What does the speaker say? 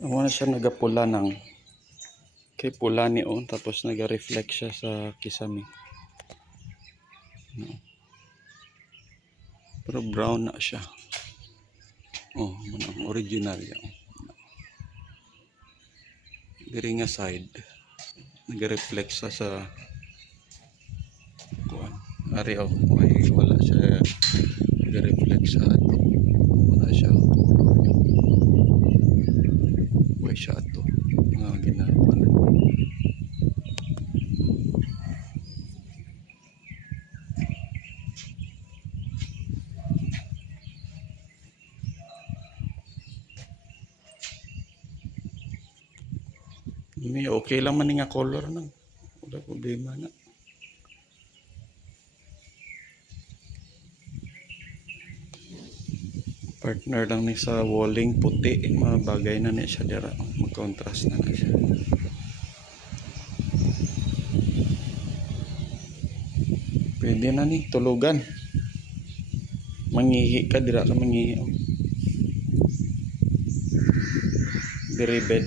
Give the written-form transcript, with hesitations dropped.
Wala siya nagapula ng kay pula ni on tapos naga-reflect siya sa kisame. No. Pero brown na siya. Oh, manang original yan. Diri nga side naga-reflect siya sa kuan. Ari oh, may wala siya naga-reflect sa ato. Wala siya. Wala siya ato. Mga ginagawa na. May okay lang man nga color nang. Wala problema na. Partner lang ni sa walling puti, mga bagay na ni siya dira, mag-contrast na siya. Pwede na ni tulugan. Mangihi ka dira ka mangihi. Diri bed.